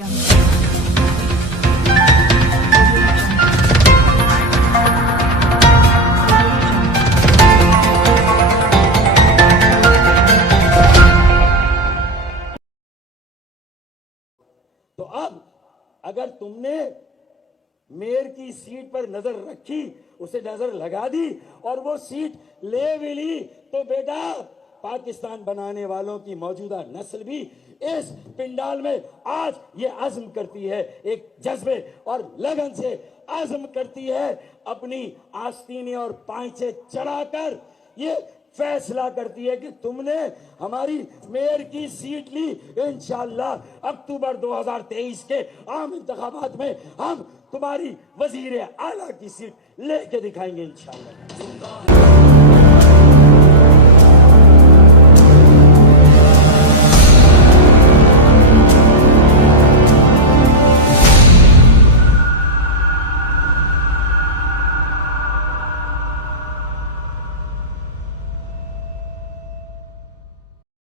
तो अब अगर तुमने मेयर की सीट पर नजर रखी, उसे नजर लगा दी और वो सीट ले भी ली, तो बेटा पाकिस्तान बनाने वालों की मौजूदा नस्ल भी इस पिंडाल में आज ये अज़्म करती है, एक जज्बे और लगन से अज़्म करती है, अपनी आस्तीनें और पांचे चढ़ाकर ये फैसला करती है कि तुमने हमारी मेयर की सीट ली। इंशाअल्लाह अक्टूबर 2023 के आम इंतखाबात में हम तुम्हारी वजीर आला की सीट लेके दिखाएंगे इंशाअल्लाह।